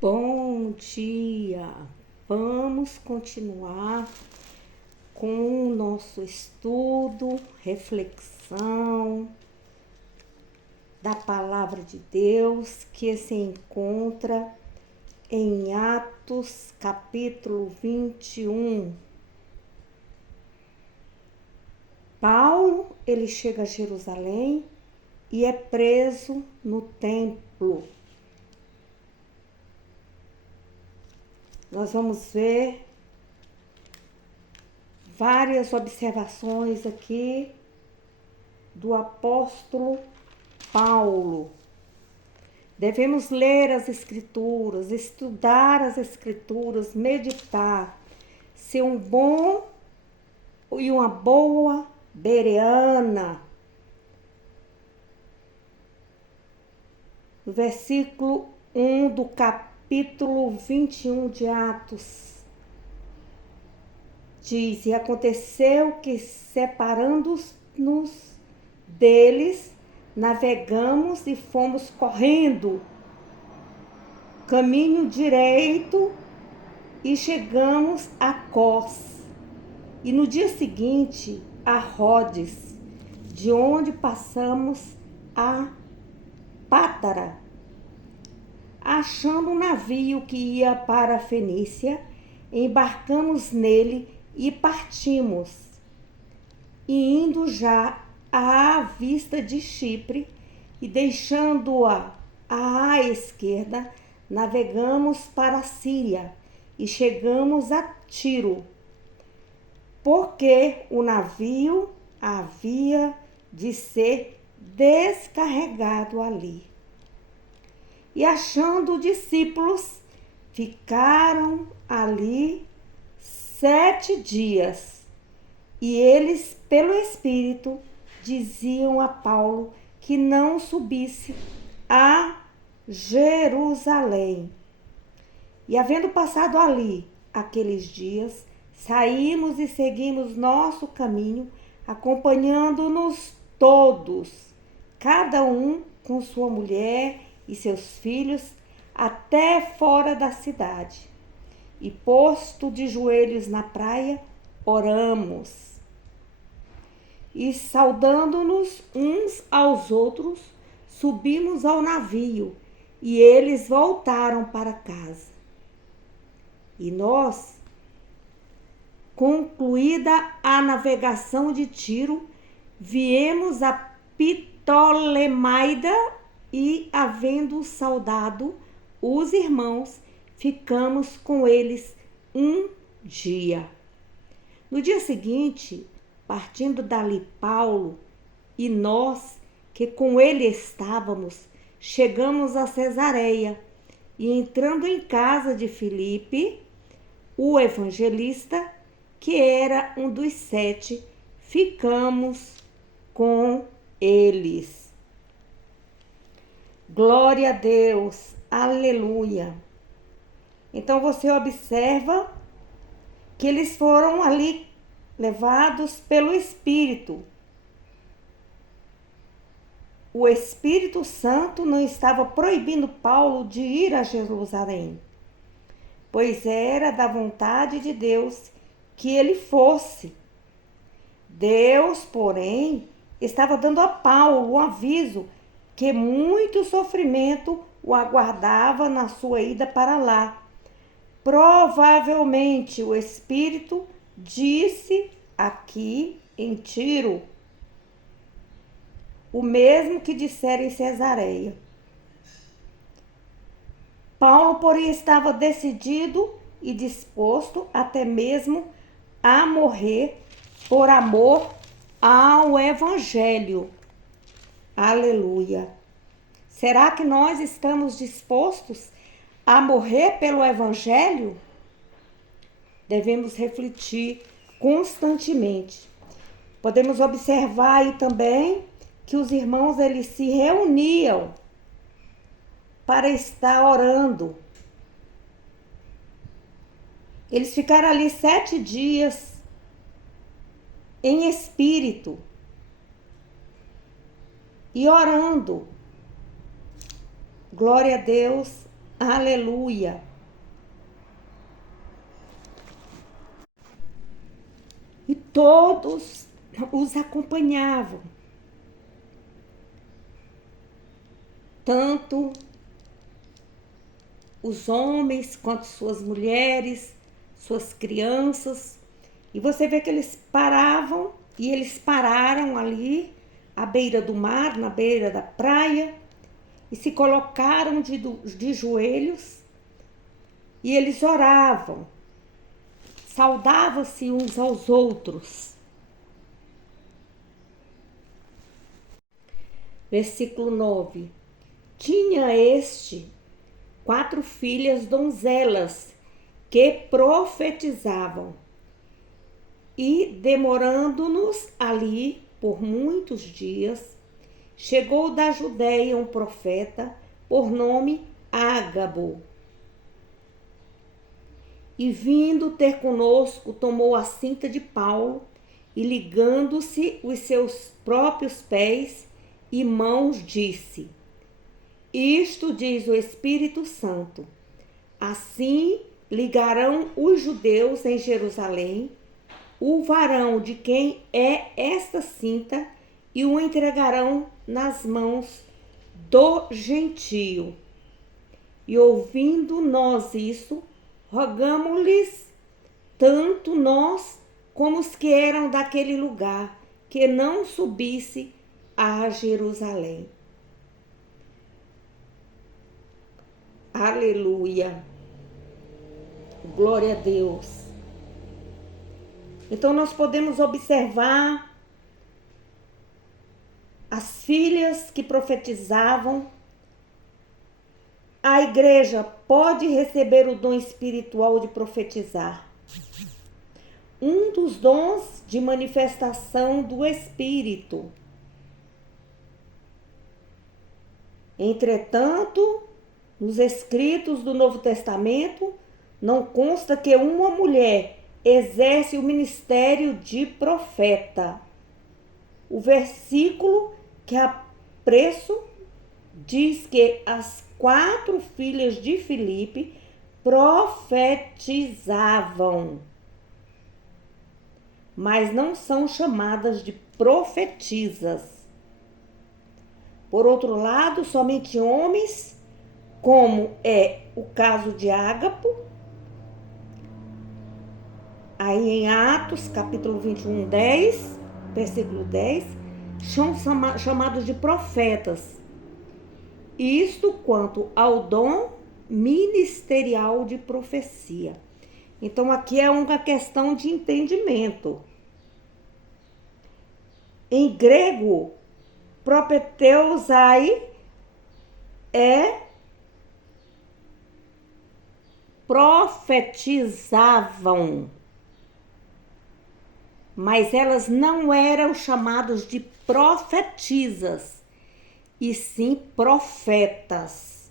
Bom dia! Vamos continuar com o nosso estudo, reflexão da Palavra de Deus que se encontra em Atos capítulo 21. Paulo, ele chega a Jerusalém e é preso no templo. Nós vamos ver várias observações aqui do apóstolo Paulo. Devemos ler as Escrituras, estudar as Escrituras, meditar, ser um bom e uma boa bereana. No versículo 1 do capítulo 21 de Atos, diz: E aconteceu que, separando-nos deles, navegamos e fomos correndo caminho direito e chegamos a Cós. E no dia seguinte a Rhodes, de onde passamos a Pátara, achando um navio que ia para a Fenícia, embarcamos nele e partimos. E indo já à vista de Chipre e deixando-a à esquerda, navegamos para a Síria e chegamos a Tiro, porque o navio havia de ser descarregado ali. E achando discípulos, ficaram ali 7 dias. E eles, pelo Espírito, diziam a Paulo que não subisse a Jerusalém. E havendo passado ali aqueles dias, saímos e seguimos nosso caminho, acompanhando-nos todos, cada um com sua mulher e seus filhos, até fora da cidade. E posto de joelhos na praia, oramos. E saudando-nos uns aos outros, subimos ao navio, e eles voltaram para casa. E nós, concluída a navegação de Tiro, viemos a Ptolemaida e, havendo saudado os irmãos, ficamos com eles um dia. No dia seguinte, partindo dali Paulo e nós, que com ele estávamos, chegamos a Cesareia e, entrando em casa de Filipe, o evangelista, que era um dos 7, ficamos com eles. Glória a Deus, aleluia. Então você observa que eles foram ali levados pelo Espírito. O Espírito Santo não estava proibindo Paulo de ir a Jerusalém, pois era da vontade de Deus que ele fosse. Deus, porém, estava dando a Paulo um aviso que muito sofrimento o aguardava na sua ida para lá. Provavelmente o Espírito disse aqui em Tiro o mesmo que dissera em Cesareia. Paulo, porém, estava decidido e disposto até mesmo a morrer por amor ao Evangelho. Aleluia! Será que nós estamos dispostos a morrer pelo Evangelho? Devemos refletir constantemente. Podemos observar aí também que os irmãos, eles se reuniam para estar orando. Eles ficaram ali 7 dias em espírito e orando. Glória a Deus, Aleluia. E todos os acompanhavam, tanto os homens quanto suas mulheres, suas crianças. E você vê que eles paravam, e eles pararam ali à beira do mar, na beira da praia, e se colocaram de joelhos, e eles oravam, saudavam-se uns aos outros. Versículo 9. Tinha este 4 filhas donzelas que profetizavam, e demorando-nos ali por muitos dias, chegou da Judéia um profeta por nome Ágabo, e vindo ter conosco, tomou a cinta de Paulo, e ligando-se os seus próprios pés e mãos, disse: Isto diz o Espírito Santo: assim ligarão os judeus em Jerusalém o varão de quem é esta cinta, e o entregarão nas mãos do gentio. E ouvindo nós isso, rogamo-lhes, tanto nós como os que eram daquele lugar, que não subisse a Jerusalém. Aleluia. Glória a Deus. Então nós podemos observar as filhas que profetizavam. A igreja pode receber o dom espiritual de profetizar. Um dos dons de manifestação do Espírito. Entretanto, nos escritos do Novo Testamento, não consta que uma mulher exerce o ministério de profeta. O versículo que apreço diz que as 4 filhas de Filipe profetizavam, mas não são chamadas de profetisas. Por outro lado, somente homens, como é o caso de Ágabo, aí em Atos, capítulo 21, 10, versículo 10, são chamados de profetas. Isto quanto ao dom ministerial de profecia. Então, aqui é uma questão de entendimento. Em grego, propeteusai é profetizavam, mas elas não eram chamadas de profetisas, e sim profetas.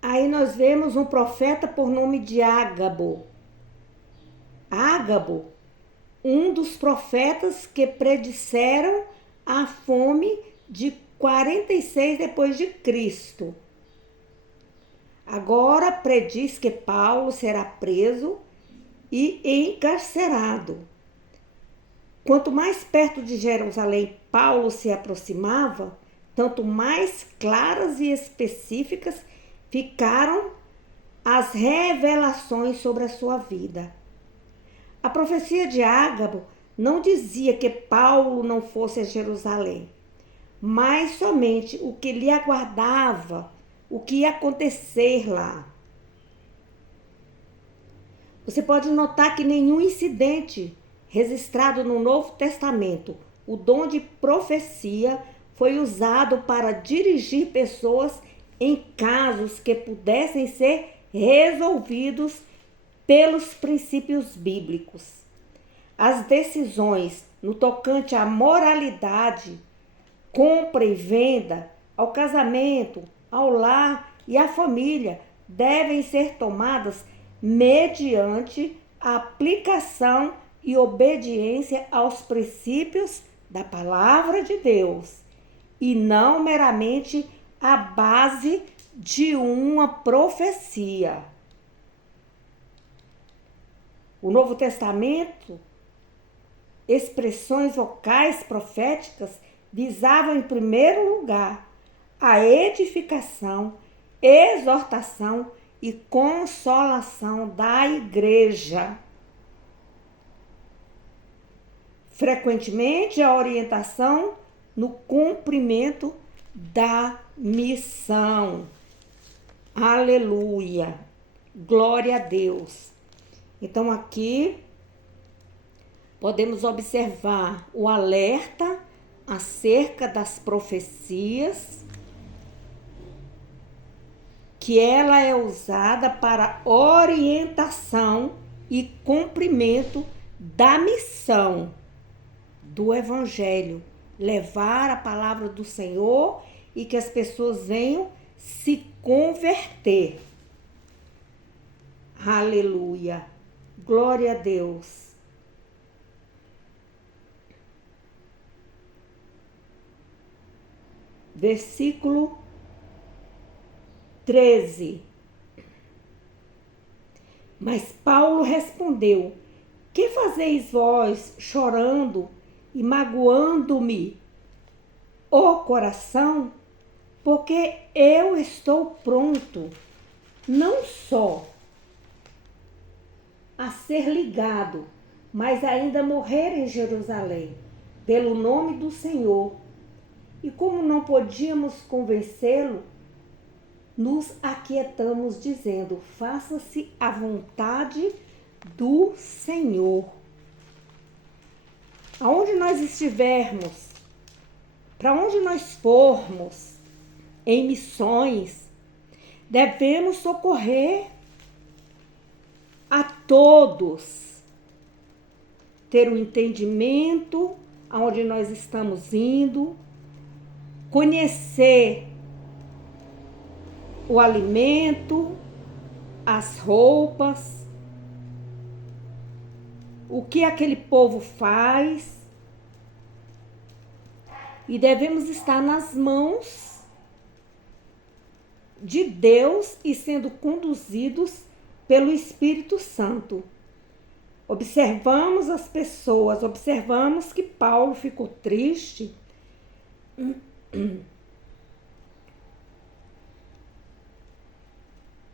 Aí nós vemos um profeta por nome de Ágabo. Ágabo, um dos profetas que predisseram a fome de 46 depois de Cristo. Agora prediz que Paulo será preso e encarcerado. Quanto mais perto de Jerusalém Paulo se aproximava, tanto mais claras e específicas ficaram as revelações sobre a sua vida. A profecia de Ágabo não dizia que Paulo não fosse a Jerusalém, mas somente o que lhe aguardava, o que ia acontecer lá. Você pode notar que nenhum incidente registrado no Novo Testamento, o dom de profecia foi usado para dirigir pessoas em casos que pudessem ser resolvidos pelos princípios bíblicos. As decisões no tocante à moralidade, compra e venda, ao casamento, ao lar e à família devem ser tomadas mediante a aplicação e obediência aos princípios da palavra de Deus, e não meramente a base de uma profecia. O Novo Testamento, expressões vocais proféticas visavam, em primeiro lugar, a edificação, exortação e consolação da igreja. Frequentemente, a orientação no cumprimento da missão. Aleluia! Glória a Deus! Então, aqui podemos observar o alerta acerca das profecias, que ela é usada para orientação e cumprimento da missão do Evangelho, levar a palavra do Senhor e que as pessoas venham se converter. Aleluia! Glória a Deus! Versículo 13. Mas Paulo respondeu: que fazeis vós chorando e magoando-me o coração? Porque eu estou pronto, não só a ser ligado, mas ainda morrer em Jerusalém, pelo nome do Senhor. E como não podíamos convencê-lo, nos aquietamos, dizendo: faça-se a vontade do Senhor. Aonde nós estivermos, para onde nós formos, em missões, devemos socorrer a todos, ter o entendimento aonde nós estamos indo, conhecer o alimento, as roupas, o que aquele povo faz, e devemos estar nas mãos de Deus e sendo conduzidos pelo Espírito Santo. Observamos as pessoas, observamos que Paulo ficou triste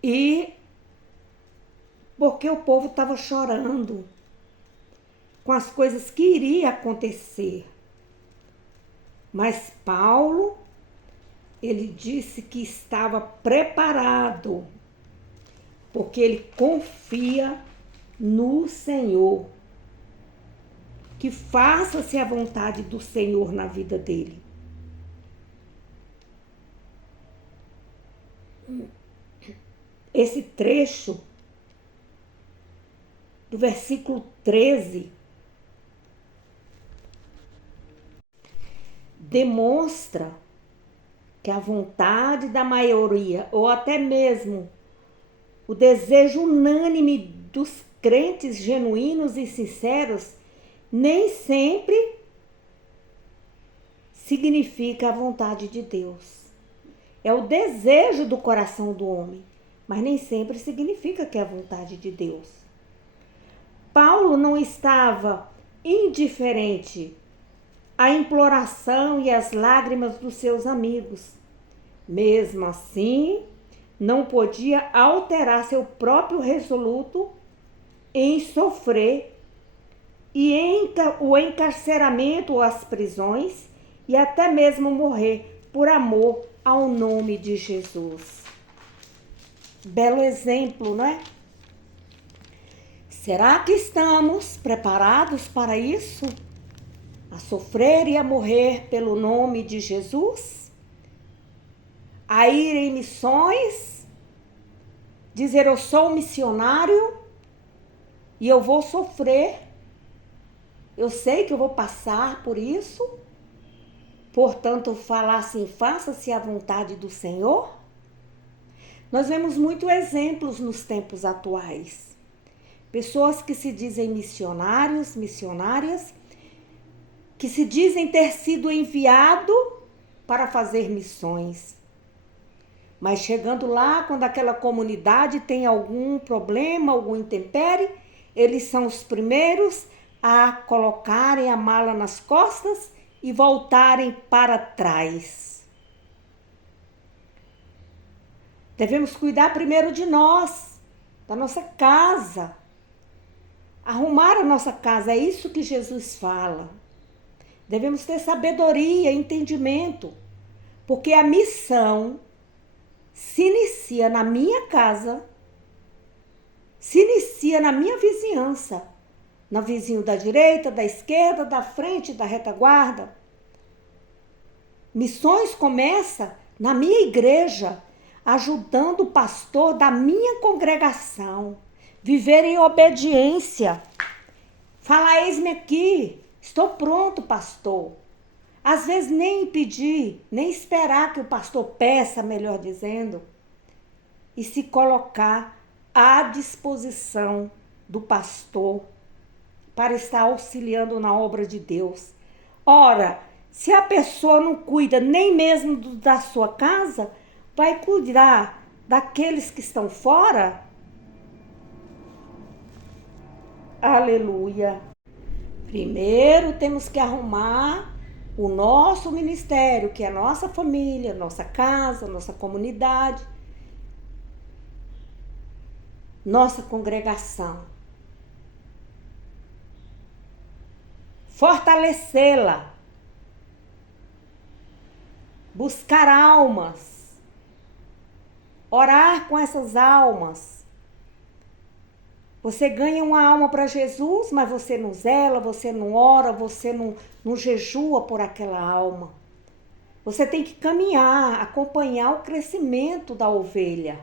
e porque o povo estava chorando com as coisas que iriam acontecer. Mas Paulo, ele disse que estava preparado, porque ele confia no Senhor. Que faça-se a vontade do Senhor na vida dele. Esse trecho do versículo 13 demonstra que a vontade da maioria, ou até mesmo o desejo unânime dos crentes genuínos e sinceros, nem sempre significa a vontade de Deus. É o desejo do coração do homem, mas nem sempre significa que é a vontade de Deus. Paulo não estava indiferente à imploração e às lágrimas dos seus amigos. Mesmo assim, não podia alterar seu próprio resoluto em sofrer e o encarceramento ou as prisões e até mesmo morrer por amor ao nome de Jesus. Belo exemplo, não é? Será que estamos preparados para isso? A sofrer e a morrer pelo nome de Jesus? A ir em missões? Dizer eu sou missionário e eu vou sofrer. Eu sei que eu vou passar por isso. Portanto, falar assim, faça-se a vontade do Senhor. Nós vemos muitos exemplos nos tempos atuais. Pessoas que se dizem missionários, missionárias, que se dizem ter sido enviado para fazer missões. Mas chegando lá, quando aquela comunidade tem algum problema, algum intempérie, eles são os primeiros a colocarem a mala nas costas e voltarem para trás. Devemos cuidar primeiro de nós, da nossa casa. Arrumar a nossa casa, é isso que Jesus fala. Devemos ter sabedoria, entendimento, porque a missão se inicia na minha casa, se inicia na minha vizinhança, no vizinho da direita, da esquerda, da frente, da retaguarda. Missões começam na minha igreja, ajudando o pastor da minha congregação, viver em obediência. Falar, eis-me aqui, estou pronto, pastor. Às vezes nem pedir, nem esperar que o pastor peça, melhor dizendo, e se colocar à disposição do pastor para estar auxiliando na obra de Deus. Ora, se a pessoa não cuida nem mesmo da sua casa, vai cuidar daqueles que estão fora? Aleluia! Primeiro temos que arrumar o nosso ministério, que é a nossa família, nossa casa, nossa comunidade, nossa congregação. Fortalecê-la. Buscar almas. Orar com essas almas. Você ganha uma alma para Jesus, mas você não zela, você não ora, você não jejua por aquela alma. Você tem que caminhar, acompanhar o crescimento da ovelha.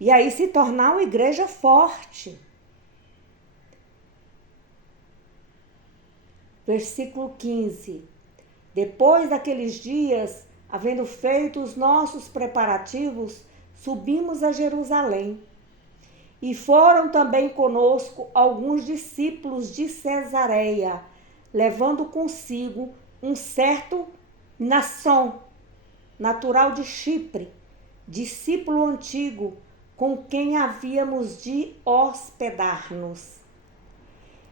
E aí se tornar uma igreja forte. Versículo 15. Depois daqueles dias, havendo feito os nossos preparativos, subimos a Jerusalém. E foram também conosco alguns discípulos de Cesareia, levando consigo um certo Mnason, natural de Chipre, discípulo antigo, com quem havíamos de hospedar-nos.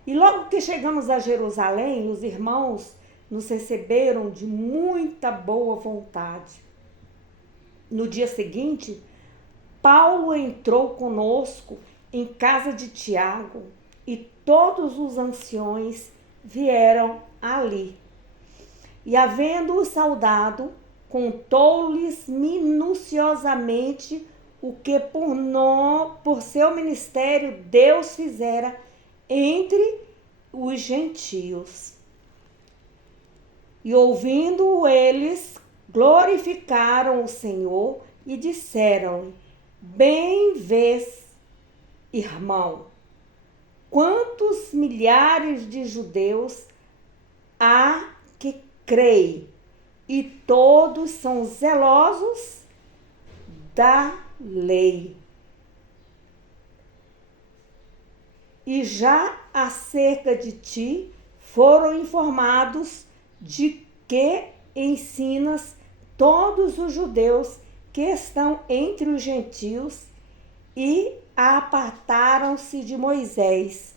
E logo que chegamos a Jerusalém, os irmãos nos receberam de muita boa vontade. No dia seguinte, Paulo entrou conosco em casa de Tiago e todos os anciões vieram ali. E havendo-o saudado, contou-lhes minuciosamente o que por seu ministério Deus fizera entre os gentios. E ouvindo eles, glorificaram o Senhor e disseram: bem vês, irmão, quantos milhares de judeus há que creem, e todos são zelosos da lei. E já acerca de ti foram informados de que ensinas todos os judeus que estão entre os gentios, e apartaram-se de Moisés,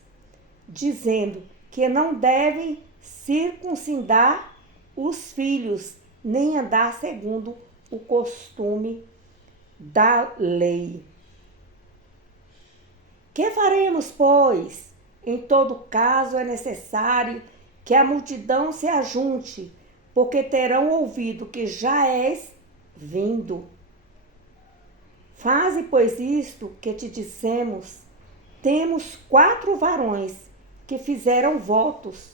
dizendo que não devem circuncidar os filhos, nem andar segundo o costume da lei. Que faremos, pois? Em todo caso é necessário que a multidão se ajunte, porque terão ouvido que já és vindo. Faze, pois, isto que te dissemos. Temos 4 varões que fizeram votos.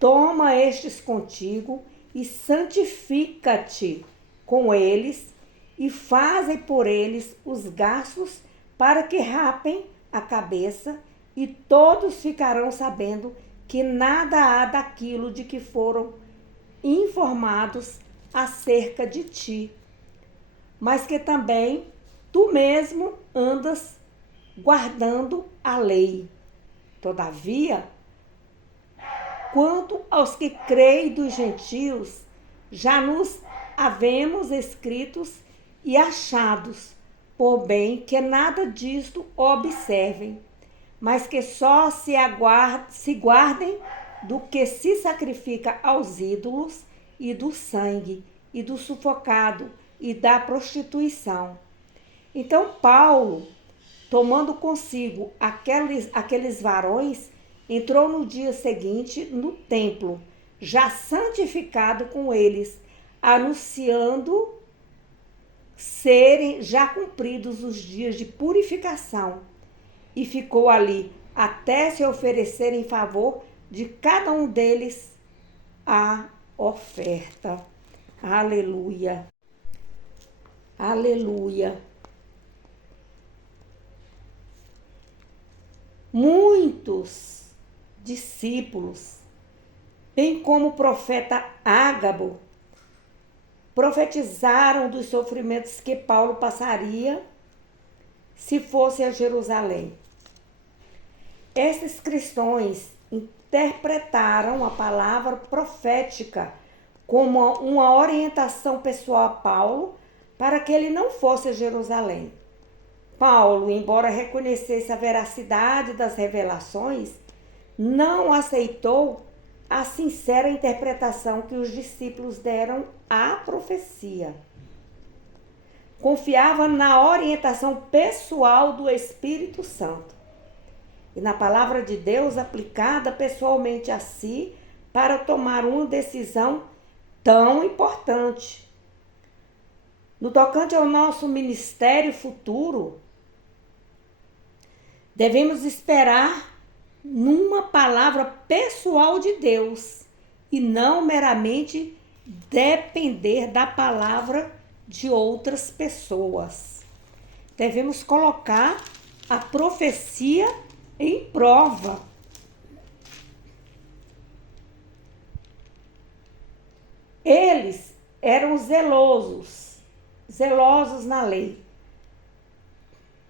Toma estes contigo e santifica-te com eles, e faze por eles os gastos para que rapem a cabeça, e todos ficarão sabendo que nada há daquilo de que foram informados acerca de ti, mas que também tu mesmo andas guardando a lei. Todavia, quanto aos que creem dos gentios, já nos havemos escritos e achados, por bem que nada disto observem, mas que só se guardem do que se sacrifica aos ídolos, e do sangue, e do sufocado, e da prostituição. Então Paulo, tomando consigo aqueles varões, entrou no dia seguinte no templo, já santificado com eles, anunciando serem já cumpridos os dias de purificação, e ficou ali até se oferecer em favor de cada um deles a oferta. Aleluia. Aleluia. Muitos discípulos, bem como o profeta Ágabo, profetizaram dos sofrimentos que Paulo passaria se fosse a Jerusalém. Esses cristãos interpretaram a palavra profética como uma orientação pessoal a Paulo para que ele não fosse a Jerusalém. Paulo, embora reconhecesse a veracidade das revelações, não aceitou a sincera interpretação que os discípulos deram à profecia. Confiava na orientação pessoal do Espírito Santo e na palavra de Deus aplicada pessoalmente a si para tomar uma decisão tão importante. No tocante ao nosso ministério futuro, devemos esperar numa palavra pessoal de Deus e não meramente depender da palavra de outras pessoas. Devemos colocar a profecia em prova. Eles eram zelosos na lei.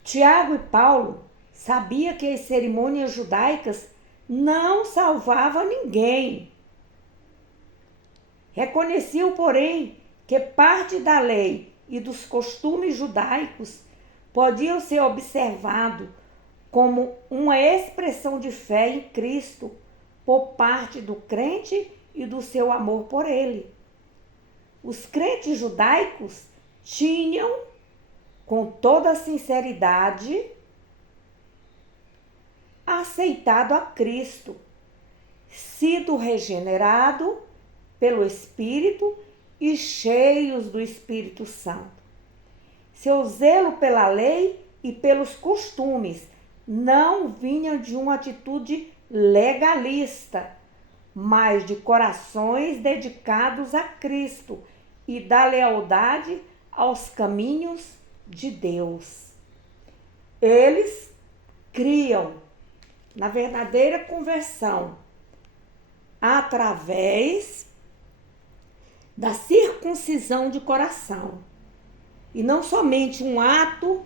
Tiago e Paulo sabia que as cerimônias judaicas não salvavam ninguém. Reconheciam, porém, que parte da lei e dos costumes judaicos podiam ser observados como uma expressão de fé em Cristo por parte do crente e do seu amor por ele. Os crentes judaicos tinham, com toda sinceridade, aceitado a Cristo, sido regenerado pelo Espírito e cheios do Espírito Santo. Seu zelo pela lei e pelos costumes não vinha de uma atitude legalista, mas de corações dedicados a Cristo e da lealdade aos caminhos de Deus. Eles criam na verdadeira conversão através da circuncisão de coração. E não somente um ato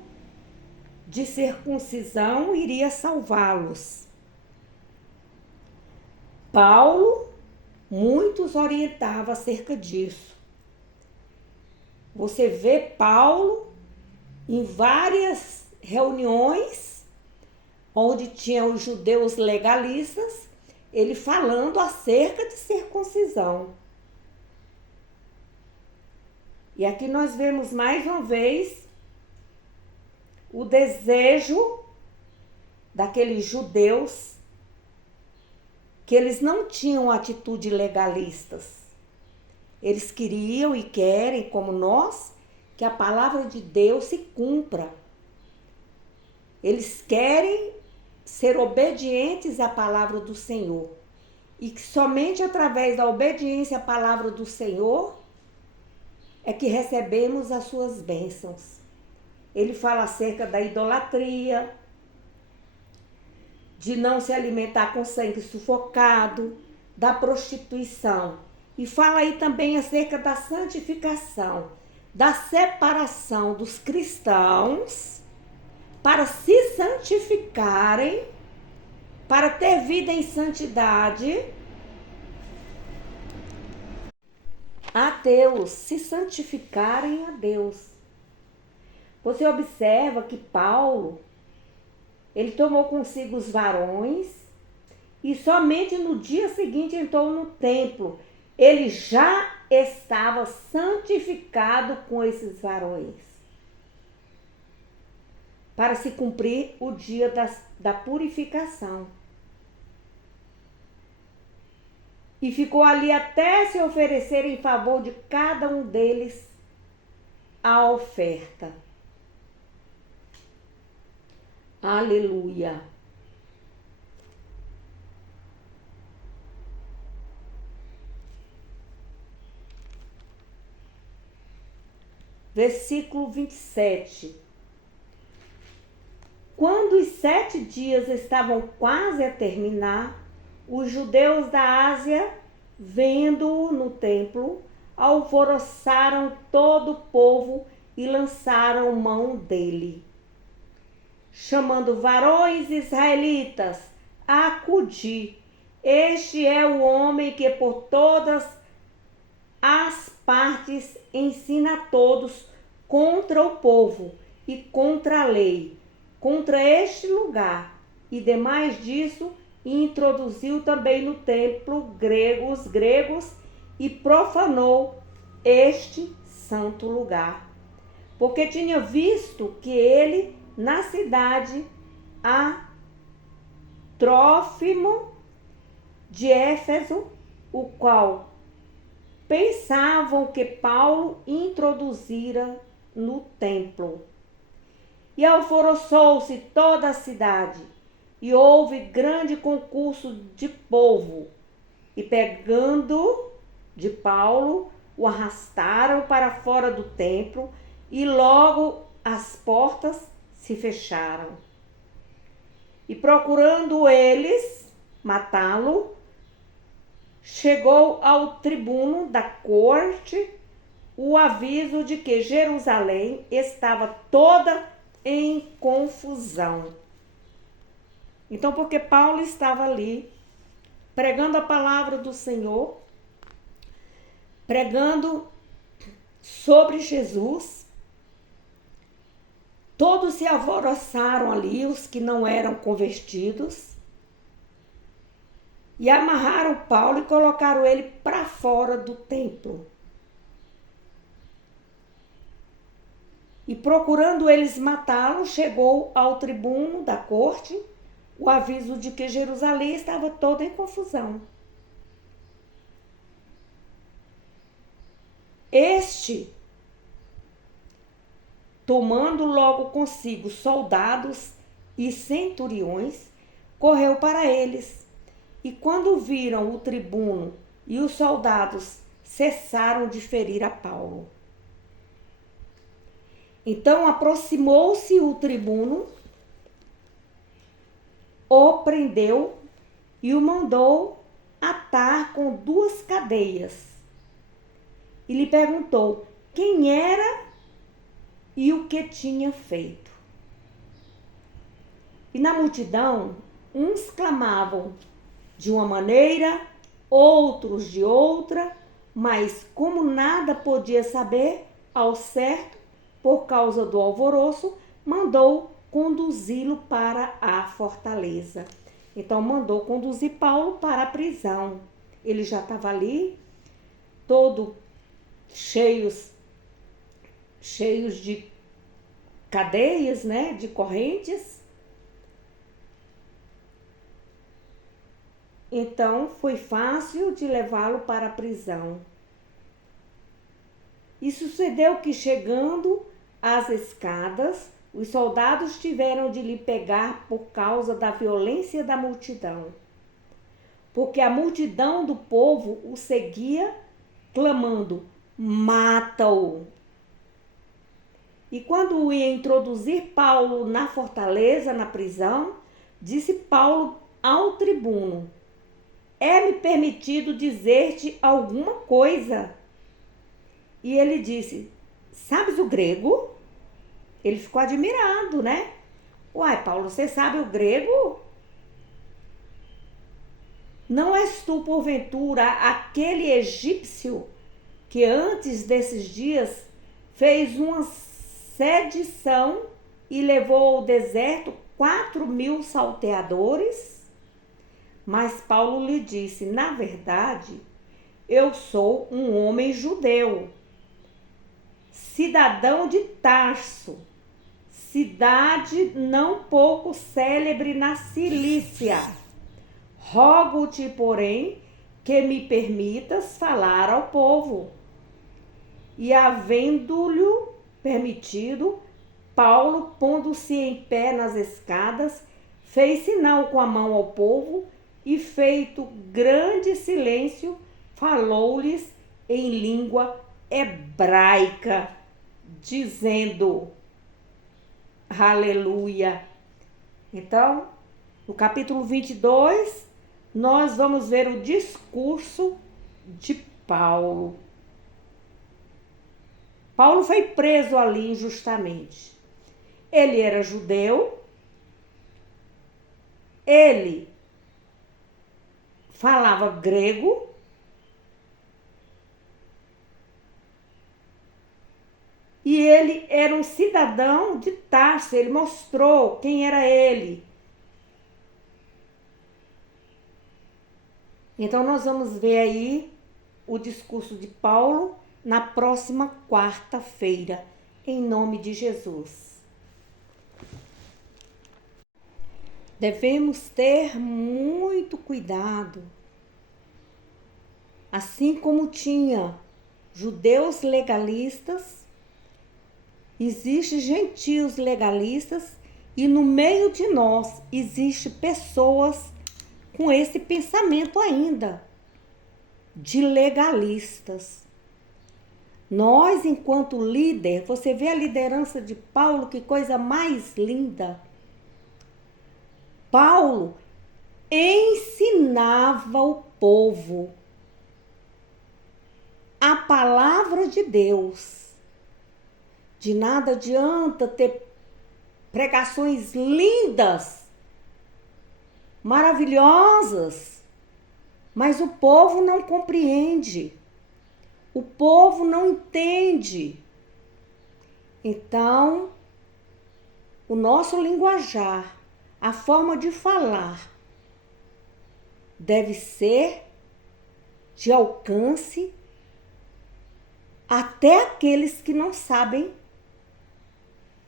de circuncisão iria salvá-los. Paulo muitos orientava acerca disso. Você vê Paulo em várias reuniões onde tinham os judeus legalistas, ele falando acerca de circuncisão. E aqui nós vemos mais uma vez o desejo daqueles judeus que eles não tinham atitude legalistas. Eles queriam e querem, como nós, que a palavra de Deus se cumpra. Eles querem ser obedientes à palavra do Senhor. E que somente através da obediência à palavra do Senhor é que recebemos as suas bênçãos. Ele fala acerca da idolatria, de não se alimentar com sangue sufocado, da prostituição. E fala aí também acerca da santificação, da separação dos cristãos para se santificarem, para ter vida em santidade a Deus, se santificarem a Deus. você observa que Paulo, ele tomou consigo os varões e somente no dia seguinte entrou no templo. Ele já estava santificado com esses varões, para se cumprir o dia da purificação. E ficou ali até se oferecer em favor de cada um deles a oferta. Aleluia. Versículo 27. Quando os 7 dias estavam quase a terminar, os judeus da Ásia, vendo-o no templo, alvoroçaram todo o povo e lançaram mão dele. Chamando varões israelitas, acudi. Este é o homem que por todas as partes ensina a todos contra o povo e contra a lei, contra este lugar. E demais disso, introduziu também no templo os gregos e profanou este santo lugar. Porque tinha visto que ele, na cidade, a Trófimo de Éfeso, o qual pensavam que Paulo introduzira no templo. E alvoroçou-se toda a cidade, e houve grande concurso de povo, e pegando de Paulo, o arrastaram para fora do templo, e logo as portas se fecharam. E procurando eles matá-lo, chegou ao tribuno da corte o aviso de que Jerusalém estava toda em confusão. Então, porque Paulo estava ali pregando a palavra do Senhor, pregando sobre Jesus, todos se alvoroçaram ali, os que não eram convertidos, e amarraram Paulo e colocaram ele para fora do templo. E procurando eles matá-lo, chegou ao tribuno da corte o aviso de que Jerusalém estava toda em confusão. Este, tomando logo consigo soldados e centuriões, correu para eles. E quando viram o tribuno e os soldados, cessaram de ferir a Paulo. Então aproximou-se o tribuno, o prendeu e o mandou atar com 2 cadeias. E lhe perguntou quem era e o que tinha feito. E na multidão, uns clamavam de uma maneira, outros de outra, mas como nada podia saber ao certo, por causa do alvoroço, mandou conduzi-lo para a fortaleza. Então mandou conduzir Paulo para a prisão. Ele já estava ali, todo cheios de cadeias, né, de correntes. Então foi fácil de levá-lo para a prisão. E sucedeu que, chegando às escadas, os soldados tiveram de lhe pegar por causa da violência da multidão, porque a multidão do povo o seguia, clamando: mata-o! E quando o ia introduzir Paulo na fortaleza, na prisão, disse Paulo ao tribuno: é-me permitido dizer-te alguma coisa? E ele disse: sabes o grego? Ele ficou admirado, né? Uai, Paulo, você sabe o grego? Não és tu, porventura, aquele egípcio que antes desses dias fez uma sedição e levou ao deserto 4.000 salteadores? Mas Paulo lhe disse: na verdade, eu sou um homem judeu, cidadão de Tarso, cidade não pouco célebre na Cilícia. Rogo-te, porém, que me permitas falar ao povo. E havendo-lhe permitido, Paulo, pondo-se em pé nas escadas, fez sinal com a mão ao povo e, feito grande silêncio, falou-lhes em língua hebraica, dizendo: aleluia. Então, no capítulo 22, nós vamos ver o discurso de Paulo. Paulo foi preso ali injustamente. Ele era judeu, ele falava grego, e ele era um cidadão de Tarso. Ele mostrou quem era ele. Então, nós vamos ver aí o discurso de Paulo na próxima quarta-feira, em nome de Jesus. Devemos ter muito cuidado. Assim como tinha judeus legalistas, existem gentios legalistas, e no meio de nós existem pessoas com esse pensamento ainda, de legalistas. Nós, enquanto líder, você vê a liderança de Paulo, que coisa mais linda. Paulo ensinava o povo a palavra de Deus. De nada adianta ter pregações lindas, maravilhosas, mas o povo não compreende. O povo não entende. Então, o nosso linguajar, a forma de falar, deve ser de alcance até aqueles que não sabem,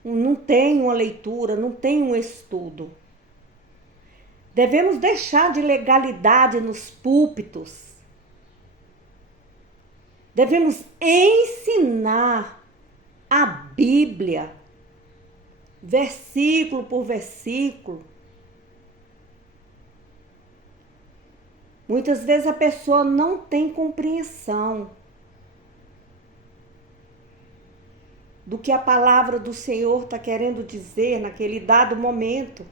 não têm uma leitura, não têm um estudo. Devemos deixar de legalidade nos púlpitos. Devemos ensinar a Bíblia, versículo por versículo. Muitas vezes a pessoa não tem compreensão do que a palavra do Senhor está querendo dizer naquele dado momento.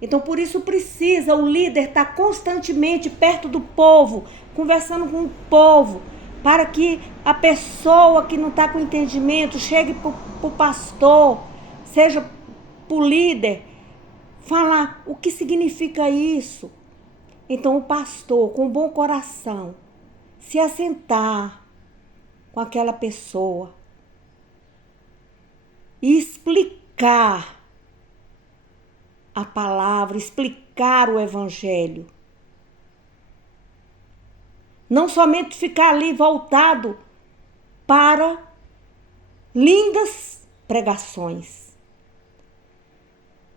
Então, por isso precisa o líder estar constantemente perto do povo, conversando com o povo, para que a pessoa que não está com entendimento chegue para o pastor, seja para o líder, falar o que significa isso. Então, o pastor, com bom coração, se assentar com aquela pessoa e explicar a palavra, explicar o evangelho. Não somente ficar ali voltado para lindas pregações,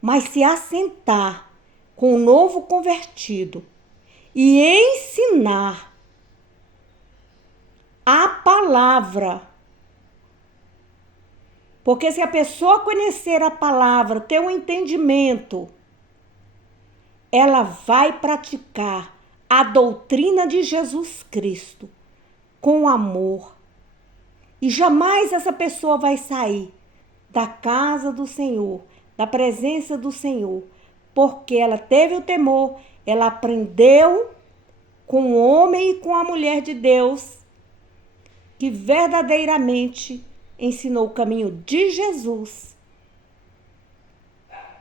mas se assentar com o novo convertido e ensinar a palavra. Porque se a pessoa conhecer a palavra, ter um entendimento, ela vai praticar a doutrina de Jesus Cristo com amor. E jamais essa pessoa vai sair da casa do Senhor, da presença do Senhor, porque ela teve o temor, ela aprendeu com o homem e com a mulher de Deus, que verdadeiramente ensinou o caminho de Jesus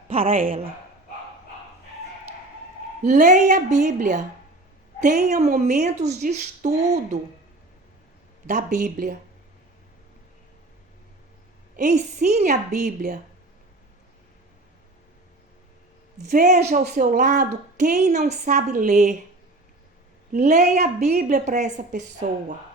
para ela. Leia a Bíblia, tenha momentos de estudo da Bíblia. Ensine a Bíblia. Veja ao seu lado quem não sabe ler. Leia a Bíblia para essa pessoa.